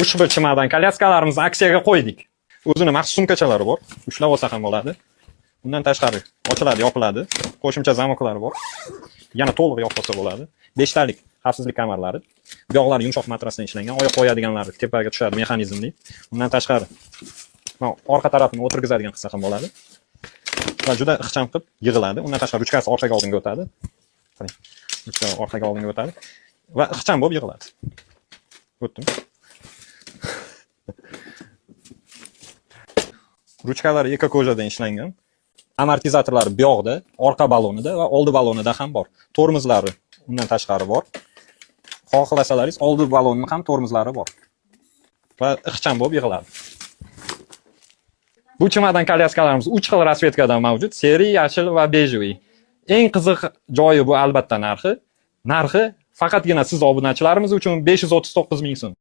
ushbu chimadan kolyaskalarimizni aksiyaga qo'ydik. O'zini maxsus sumkachalari bor. Ushlab olsa ham bo'ladi. Undan tashqari ochiladi, yopiladi. Qo'shimcha zamoklari bor. Yana to'liq yopilsa bo'ladi. 5 talik xavfsizlik kamarlari. Bu yoqlari yumshoq matrasdan ishlangan, oyoq qo'yadiganlari tepaga tushadi mexanizmli. Undan tashqari orqa tarafini o'tirgizadigan qilsa ham bo'ladi. Va juda ixcham qilib yig'iladi. Undan tashqari ruchkasi orqaga oldinga o'tadi. Qarang. Ruchka orqaga oldinga o'tadi va ixcham bo'lib yig'iladi. O'tdim. Ruchkalari ekoko'jadan ishlangan. Amortizatorlari bu yoqda, orqa balonida va oldi balonida ham bor. Tormozlari undan tashqari bor. Xohlasalaringiz oldi balonni ham tormozlari bor. Va ixcham bo'lib yig'iladi. Bu chimadan kolyaskalarimiz 3 xil rasvetkadan mavjud: sariy, yashil va bejoviy. Eng qiziq joyi bu albatta narxi. Narxi faqatgina siz obunachilarimiz uchun 539 ming so'm.